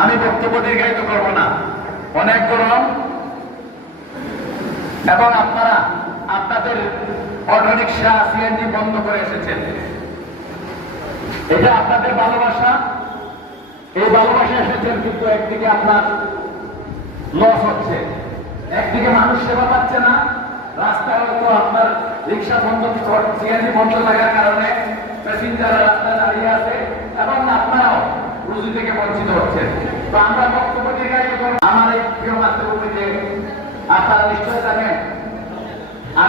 আমি বক্তব্য দীর্ঘায়িত করব না। অনেক গরম। এবং আপনারা, আপনাদের অটো রিক্সা সিএনজি বন্ধ করে এসেছেন। এটা আপনাদের ভালোবাসা। এই ভালোবাসা এসেছেন কিন্তু একদিকে আপনার লস হচ্ছে। একদিকে মানুষ সেবা পাচ্ছে না। রাস্তায় আপনার রিক্সা বন্ধ, সিএনজি বন্ধ থাকার কারণে প্যাসেঞ্জার রাস্তায় দাঁড়িয়ে আছে এবং আপনারাও রুজি থেকে বঞ্চিত হচ্ছেন তো আমরা বক্তব্য দীর্ঘায়িত করব আমার এই প্রিয় মাতৃভূমিতে আপনারা নিশ্চয় জানেন আমি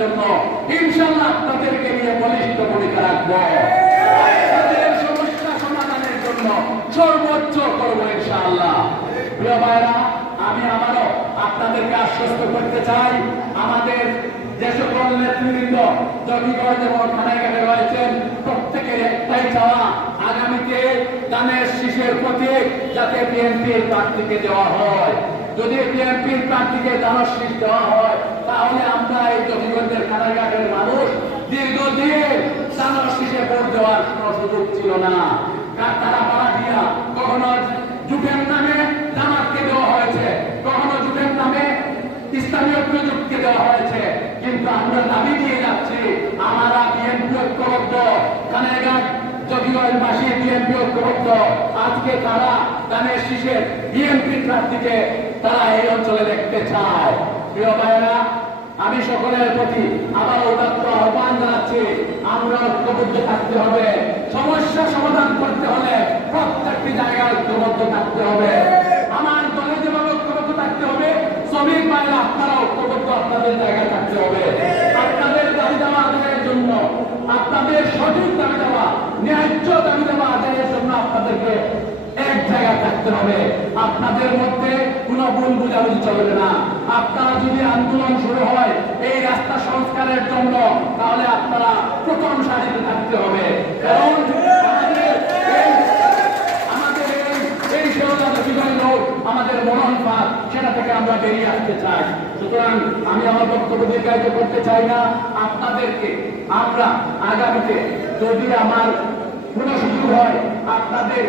জন্য ইনশাল্লাহ আপনাদেরকে নিয়ে বলিষ্ঠ ভূমিকা রাখব। সমস্যা সমাধানের জন্য সর্বোচ্চ করব ইনশাআল্লাহ। প্রিয় ভাইরা আমি আবারও আপনাদেরকে আশ্বস্ত করতে চাই, আমাদের যে সকল নেতৃবৃন্দ জমিগঞ্জ এবং খানাইঘাটে রয়েছেন, প্রত্যেকের একটাই চাওয়া, আগামীতে দানের শীষের প্রতীক যাতে বিএনপির প্রার্থীকে দেওয়া হয়। যদি বিএনপির প্রার্থীকে দানের শীষ দেওয়া হয় তাহলে আমরা এই জমিগঞ্জের খানাইঘাটের মানুষ দীর্ঘদিন দানের শীষে ভোট দেওয়ার কোনো সুযোগ ছিল না। তারা দিয়া কখনো যুগের নামে জামাতকে দেওয়া হয়েছে, কখনো যুগের নামে দেওয়া হয়েছে। কিন্তু আমরা দাবি দিয়ে যাচ্ছি, আমরা বিএনপি ঐক্যবদ্ধ। কানেঘাট জগিগঞ্জবাসী বিএনপি ঐক্যবদ্ধ, আজকে তারা দানের শীষে বিএনপি প্রার্থীকে তারা এই অঞ্চলে দেখতে চায়। প্রিয় সকলের প্রতি আবার উদাত্ত আহ্বান জানাচ্ছি, আমরা ঐক্যবদ্ধ থাকতে হবে। সমস্যা সমাধান করতে হলে প্রত্যেকটি জায়গায় ঐক্যবদ্ধ থাকতে হবে। আমার দলে যেভাবে ঐক্যবদ্ধ থাকতে হবে, শ্রমিক ভাইরা আপনারা ঐক্যবদ্ধ আপনাদের জায়গায় থাকতে হবে। আপনাদের দাবি দেওয়া আদায়ের জন্য, আপনাদের সঠিক দাবি দেওয়া, ন্যায্য দাবি দেওয়া আদায়ের জন্য আপনাদেরকে এক জায়গায় থাকতে হবে। আপনাদের মধ্যে কোনো ভুল বুঝাবুঝি চলবে না। আপনারা যদি আন্দোলন শুরু হয়, এই রাস্তা সংস্কারের জন্য, তাহলে আপনারা প্রথম সারিতে থাকতে হবে। এবং আমাদের এই আমাদের এই এই ষড়যন্ত্র বিজয় লোক আমাদের মনন পাত সেটা থেকে আমরা বেরিয়ে আসতে চাই। সুতরাং আমি আমার বক্তব্য দীর্ঘায়িত করতে চাই না। আপনাদেরকে আমরা আগামীতে যদি আমার কোনো সুযোগ হয়, আপনাদের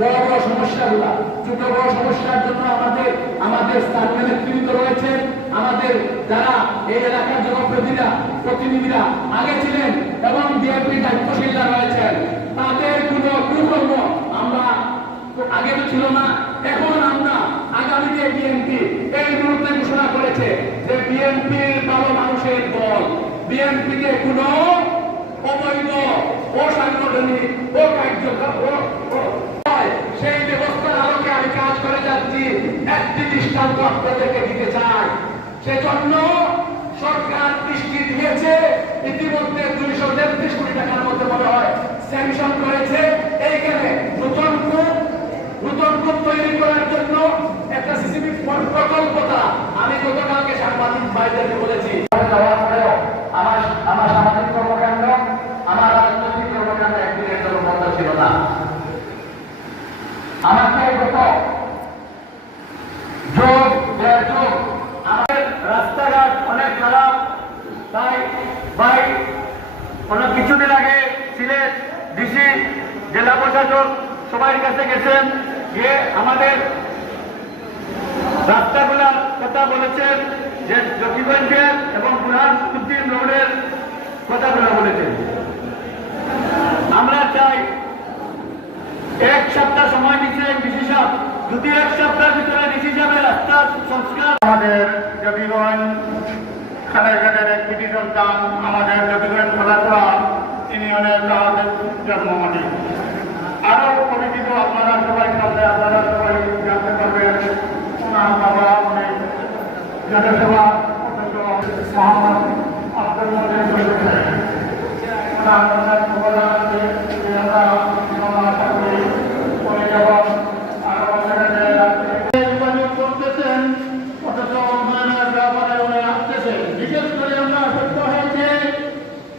বড় বড় সমস্যাগুলা ছোট বড় সমস্যার জন্য আমাদের আমাদের স্থানীয় নেতৃত্ব রয়েছে, আমাদের যারা এই এলাকার জনপ্রতিনিধিরা, প্রতিনিধিরা আগে ছিলেন এবং বিএনপি দায়িত্বশীলরা রয়েছেন। তাদের কোনো কুকর্ম আমরা আগে তো ছিল না, এখন আমরা আগামীতে বিএনপি এই মুহূর্তে ঘোষণা করেছে যে বিএনপির ভালো মানুষের দল। বিএনপিকে কোনো অবৈধ অসাংগঠনিক ও কার্যকর ও- ও- হয়, সেই ব্যবস্থার আলোকে আমি কাজ যাচ্ছি একটি দৃষ্টান্ত আপনাদেরকে দিতে চাই, সেজন্য সরকার দৃষ্টি দিয়েছে, ইতিমধ্যে দুইশো তেত্রিশ কোটি টাকার মধ্যে মনে হয় স্যাংশন করেছে। এইখানে নতুন কূপ নতুন কূপ তৈরি করার জন্য একটা সিসিবি প্রকল্পটা আমি গতকালকে সাংবাদিক ভাইদেরকে বলেছি যাওয়ার পরেও আমার আমার সামাজিক কর্মকাণ্ড আমার রাজনৈতিক কর্মকাণ্ড একদিনের জন্য বন্ধ ছিল না আমাকে গত যোগ দেড় যোগ আমাদের রাস্তাঘাট অনেক খারাপ তাই ভাই অনেক কিছুদিন আগে সিলেট ডিসি জেলা প্রশাসক সবার কাছে গেছেন গিয়ে আমাদের রাস্তাগুলার কথা বলেছেন, যে জকিগঞ্জের এবং বুরহানউদ্দিন রোডের কথাগুলো বলেছেন। আমরা চাই এক সপ্তাহ সময় নিচ্ছেন সাহেব যদি এক সপ্তাহের ভিতরে ডিসি সাহেবের রাস্তার সংস্কার আমাদের জকিগঞ্জ খালেঘাটের এক কৃতি সন্তান আমাদের জকিগঞ্জ মানে তাদের জন্মমাটি আরও পরিচিত আপনারা সবাই সামনে আপনারা সবাই জানতে পারবেন, ওনার বাবা মানে জনসেবা আমরা